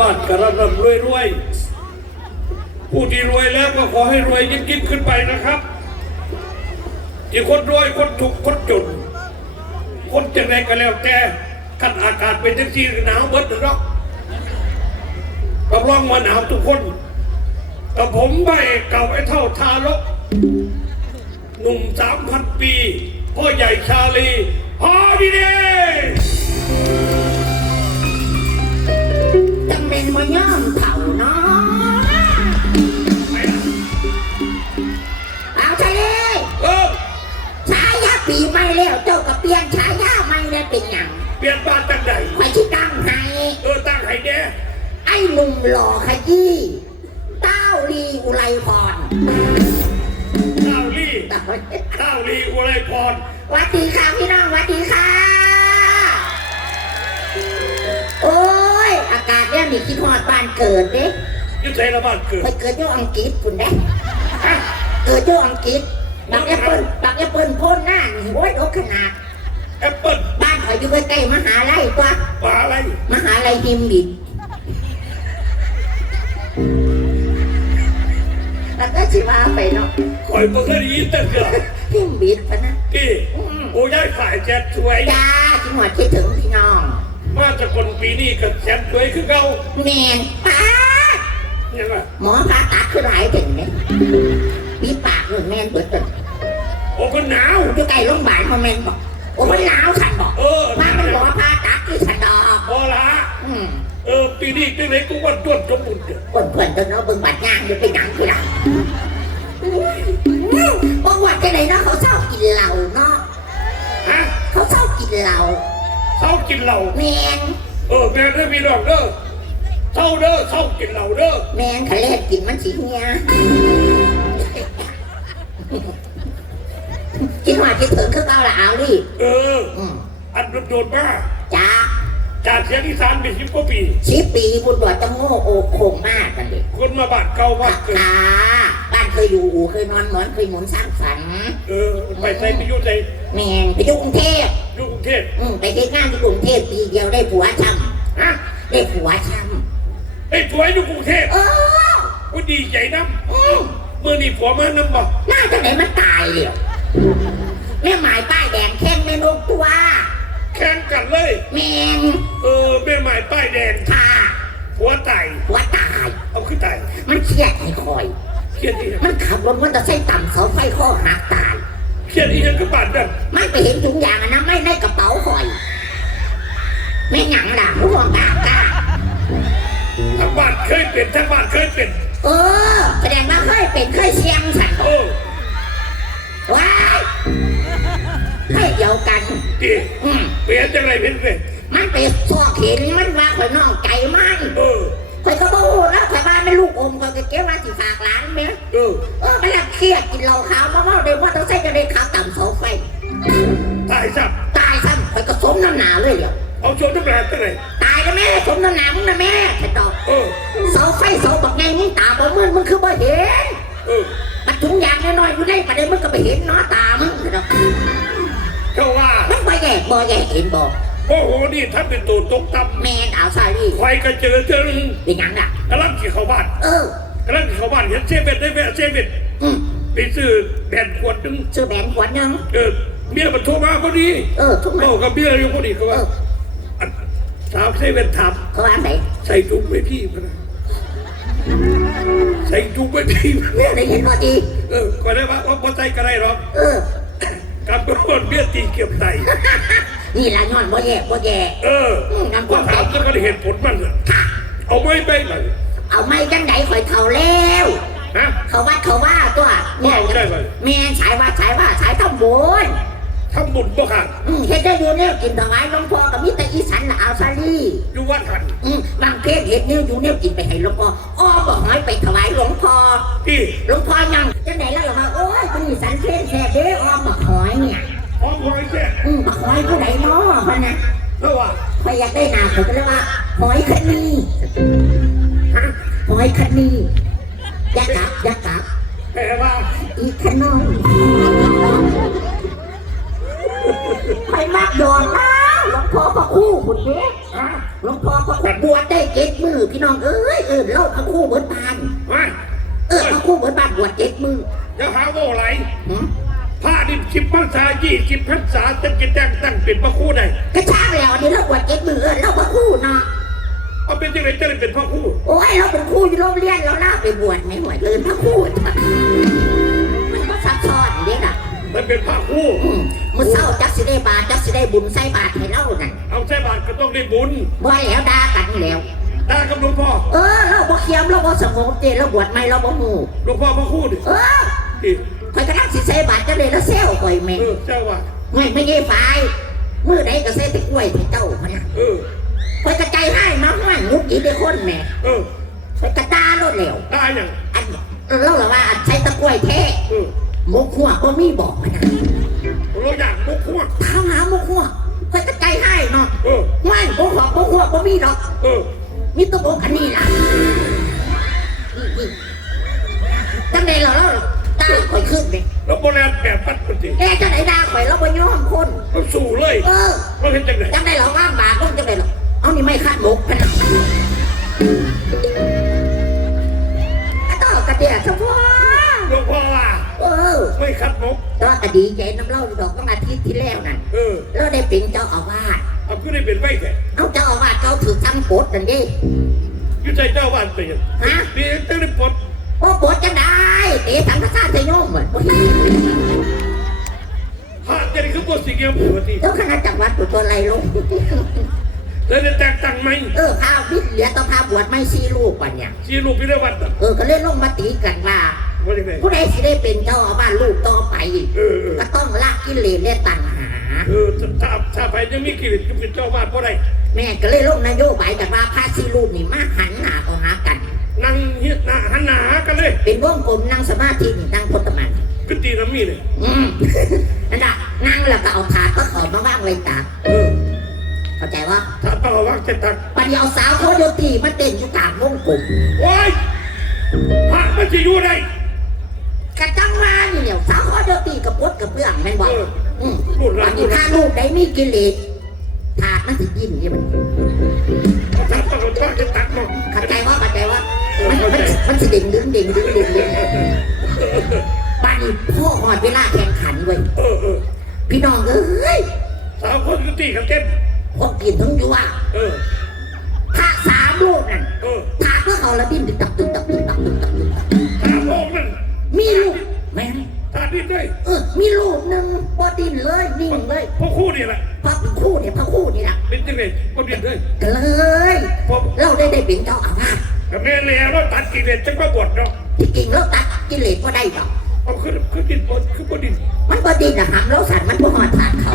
บ้านกระดับรวยรวยๆผู้ที่รวยแล้วก็ขอให้รวยยิ่งยิ่งขึ้นไปนะครับที่คนรวยคนถูกคนจน คนจะไหนก็แล้วแต่กันอากาศเป็นจังสีหนาวเบิดหรอกรับรองว่าหนาวทุกคนแต่ผมใบเก่าไอ้เท่าทารกหนุ่มสามพันปีพ่อใหญ่ชาลีฮอดีเด มาย่อมเถ่าเนาะเอาทะเลเออฉายาปีใหม่แล้วเจ้าก็เปลี่ยนฉายาใหม่ได้เป็นหยังเปลี่ยนบ้านตั้งใดไปที่ตั้งให้เออตั้งให้แน่ไอ้หนุ่มหล่อขยี้เต้าลีอุไรพรข้าวลี่ข้าวลี่อุไรพรหวัสดีค่ะพี่น้องหวัสดีค่ะ กาศเนี่ยนี่คิดฮอดบ้านเกิดเด้ยุทธไทยระบาดเกิดไปเกิดอยู่อังกฤษคุณเด้ฮะเกิดอยู่อังกฤษบักแอปเปิลบักแอปเปิลพ่นหน้านี่โอ้ยโอขนาดแอปเปิ้ลบ้านเขาอยู่ใกล้ๆมหาลัยกว่าปลาอะไรมหาลัยฮิมบิดแล้วก็ชิว่าไปเนาะคอยบ่เคยได้ยินแต่เกิดฮิมบิดปะนะกี่โอ้ยายฝ่ายแจ็คสวยจ้าจังหวัดคิดถึงพี่น้อง มาจากคนปีนี้กับแจ็คสวยคือเก่าแมนป้าดเนี่ยนะหมอผ่าตัดคือหลายถึงเนี่ยมีปากเลยแมนเบิดตึงโอ้ก็หนาวอยู่ใกล้โรงพยาบาลเขาแมนบอกโอ้มันหนาวฉันบอกเออว่ามันหมอผ่าตัดที่ฉันดอกพอละอืมเออปีนี้จังไหนกูว่าต้นสมบูรณ์เด้อคนเพื่อนตัวเนาะเบิ่งบัดย่างอยู่ไปหนัง พี่น้องเด้อเศร้าเด้อเศร้ากินเหล้าเด้อแมนทะเลกินมันสิเฮียกินหวานคิดถึงคือเกาละเอาดิเออ อืมอันโดนๆมาจ้าจากเสียงอีสานไปสิบกว่าปีสิบปีบุญบวชจะโง่โอโคงมากกันเด็กคนมาบ้านเก่าบ้านเกิดตาบ้านเคยอยู่อู่เคยนอนเหมือนเคยหมุนสร้างสรรค์เออไปใส่ไปอยุ่ใส่แมนไปอยู่กรุงเทพอยู่กรุงเทพอืมไปเทศงานที่กรุงเทพปีเดียวได้ผัวช้ ฮะำได้ผัวช้ไอ้ผัวอยู่กรุงเทพำเออกูดีใจน้อืมำเมื่อนี่ผัวมาน้ำบ่น่าจะไหนมันตายเลยแม่หมายป้ายแดงแข้งแม่นกตัวแข่งกันเลย แมนเออแม่หมายป้ายแดงค่ะผัวตายผัวตาย เอาขึ้นตายมันเครียดไอ้คอย เครียดอีหยังมันขับรถมันจะใช้ต่ำเสาไฟข้อหักตาย เครียดอีหยังก็บาดนั่นมันไปเห็นถุงยางอันนั้นไม่ในกระเป๋าคอย ไม่หยังล่ะรู้ว่ากล้ากล้าทางบ้านเคยเป็นทางบ้านเคยเป็นเออแสดงว่าเคยเป็นเคยเสียงฉันโอ้ว้ายเคยเดียวกันดีอืมเปลี่ยนจังไรเป็นเป็นมันไปซอกเห็นมันว่าข่อยน้องใจมันเออข่อยก็บอกแล้วข่อยบ้านไม่ลูกอมข่อยก็เก็บว่าสิฝากร้านไหมเออเออมันละเครียดกินเหล้าขาวมาว่าเลยว่าต้องใส่จะได้ขาวต่ำเสาไฟตายซับ ชว์ทุกแรงจังไรตายแล้วแม่สมน้ำหนามึงนะแม่ฉันตอบเออเสาไฟเสาบอกไงมึงตาบ่มืดมึงคือบ่เห็นเออมันถุงยางน้อยๆอยู่ในประเดี๋ยวมึงก็ไปเห็นเนาะตามึงฉันตอบเขาว่ามันบ่แย่บ่แย่เห็นบ่โอ้โหนี่ท่านเป็นตัวตกต่แม่ดาวซารีำใครก็เจอเจอเป็นหยังล่ะกำลังขี่เข้าบ้านเออกำลังขี่เข้าบ้านเห็นเซเว่นได้แวะเซเว่นอืมไปซื้อแบนขวดหนึงชื่อแบนขวดหนึงเออเมียมันโทรมาพอดี เออทุกมันเมากับเมียอยู่พอดีก็เอว่าออั นถามเซเว่นถามเขาว่าไหนใส่ถุงไว้พี่พะนะใส่ถุงไว้พี่พะเรื่องได้เห็นพอดีเออก็ได้ว่าว่าพอใจก็ได้หรอกเออกับคนเมียตีเก็บไตนี่ละย้อนบ่แย่บ่แย่เอออืมงั้นก็ก็ถามแล้วก็ได้เห็นผลมันน่ะค่ะเอาไม่ไปหน่อยเอาไม่จังไดข่อยเท่าแล้วฮะเขาวัดเขาว่าตัวเอาได้ไหมแม่สายว่าสายว่าสายต้องบุญ ทำบุญบ่ขาดอืมเฮ็ดได้อยู่เนี่ยกินถวายหลวงพ่อกับมิตรอีสันละเอาซาลีอยู่วัดหันอืมบางเพศเฮ็ดเนี่ยอยู่เนี่ยกินไปให้หลวงพ่ออ้อบ่หอยไปถวายหลวงพ่อที่หลวงพ่อยังจังไหนแล้วล่ะว่าโอ้ยคุณอีสันเพศแท้เด้ออ้อมบักหอยเนี่ยหอมหอยแท้อืมบักหอยผู้ใดเนาะพ่อนะแล้วว่าพอยอยากได้นาผมก็เลยว่าหอยคันนีฮะหอยคันนีอยากกลับอยากกลับแปลว่าอีขน มไปมักโดนแล้วหลวงพ่อพระคู่คุณเด้ฮะไหลวงพ่อก็บวชได้เจ็ดมือพี่น้องเอ้ยเออเล่าพระครู่เบิดบานไม่เออพระครู่เบิดบานบวชเจ็ดมือจะหาว่าอะไรหืมผ้าดิบสิบพรรษายี่สิบพรรษาจะกินแจ้งตั้งเป็นพระครู่ได้กระชากแล้วอันนี้เราบวชเจ็ดมือเออเล่าพระครู่เนาะเอาเป็นยังไงจะได้เป็นพระครู่ โอ้ยเราเป็นครู่อยู่โรงเรียนเราล่าไปบวชไม่หวยเดินพระครู่จ้ะมันก็ซับซ้อนเด็กอะ มันเป็นพระครู่อืมมื่อเศร้าจักสิได้บาทจักสิได้บุญใส่บาทให้เล่านั่นเอาใส่บาตรก็ต้องได้บุญบ่แล้วด่ากันแล้ว ตากับหลวงพ่อเออเราบ่เคียมเราบ่สงบเจเราบวชไม่เราบ่หมู่หลวงพ่อพระครู่ดิเออที่ข่อยกระทั่งสิใส่บาทจะเลยแล้วเซลข่อยแม่เออเจ้าว่า ไม่ไม่ใช่ฝ่ายมือใดก็ใส่แตะกล้วยให้เจ้าพะนะเออ ข่อยกระใจให้มาห้อยงุกอีได้คนแม่เออข่อยกระตาโลดแล้วได้ยังอันเราละว่าอันใช้ตะกล้วยแท้เออห มกหัวบ่มีบอกพะนะเราอยากมุกขั้วถามหาหมกหัวข่อยกระใจให้เนาะเออไม่บ่ขอบ่หัวบ่มีดอกเออมีแตัวบกอันนี้ล่ะนี่นี่จังไดเราเราตาข่อยขึ้นเลยแล้วโบราณแปดปัดปฏิแกจังไดด่าข่อยเราบ่ยอมคนเราสู้เลย เออเราเห็นจังไหนจังไดเราว่างบาก็จังไดเราเอานี่ไม่คาดบกพะนะอะต่อกระเดียสะพอ หลวงพ่อว่า เออ ไม่คัดมกตอนอดีใจน้ำเล่าดอกตั้งอาทิตย์ที่แล้วนั่นเออเราได้เป็นเจ้าอาวาสเอาขึ้นได้เป็นไว้แค่เอาเจ้าอาวาสเขาถือทั้งปดนั่นดิยุใจเจ้าบ้านเป็นยังฮะดีตั้งแต่ปลดโอ้ปดจังได้เตะสังฆทานใส่โยมเหมือนพระจะได้ขึ้นบนสิ่งเงี้ยปกติเจ้าคณะจังหวัดตัวตัวไรลงแล้วจะแต่งตั้งไหมเออข้าวพิษเหลือต้องพาบวชไม่ซีลูกวันเนี่ยชีลูกพิรวัตรเออก็เล่นลงมาตีกันว่า ว่าอย่างไรผู้ใดสิได้เป็นเจ้าอาวาสลูกต่อไป เออเออก็ต้องละกิเลสและตัณหา เออถ้าถ้าไปยังมีกิเลสก็เป็นเจ้าบ้านเพราะไรแม่ก็เลยลงนโยบายกันว่าพระซีลูกนี่มาหันหน้าต่อหากัน นั่งเฮียหน้าหันหน้าหากันเลยเป็นวงกลมนั่งสมาธินี่นั่งพุทธมันขึ้นตีน้ำมีเลยอืมนั่นน่ะนั่งแล้วก็เอาถาดก็ขอมาว่างไว้ตากเออเข้าใจว่าถ้าต้องระวังจะตักปัญญาสาวโคโยตีมาเต้นอยู่กลางวงกลมโอ้ยพระมันจะอยู่ได้ กระจังมานี่เนี่ยสาวโคโยตีกับพดกับเบื้องแม่นบอกเอออืมพูดหลัวังนพูนี้ดหลัถ้างลูกได้มีกิเลสถาดมันสิยินนี่มันถ้าต้องต้องจะตักมั้งเข้าใจว่าเข้าใจว่ามันมันมันสิเด่งดึงเด่งดึงเด่งดึงบ้านนี้พ่อหอดเวลาแข่งขันเว้ยเออเออพี่น้องเอ้ยสาวคนก็ตีกันเต้นพวกกินทั้งอยู่ว่าเออพระสามลูกนั่นเออถาดก็เขาละดิ้นตึกตักตึ ก็ดิ้นด้วยเลยพอเราได้ได้เป็นเจ้าอาวาสกับแม่แล้วเราตัดกิเลสจังว่าบวชเนาะที่จริงเราตัดกิเลสก็ได้ดอกเอาขึ้นขึ้นดินบนขึ้นบนดิน มันบ่ดิ้นนะหักเราสั่นมันบ่หอดถาดเขา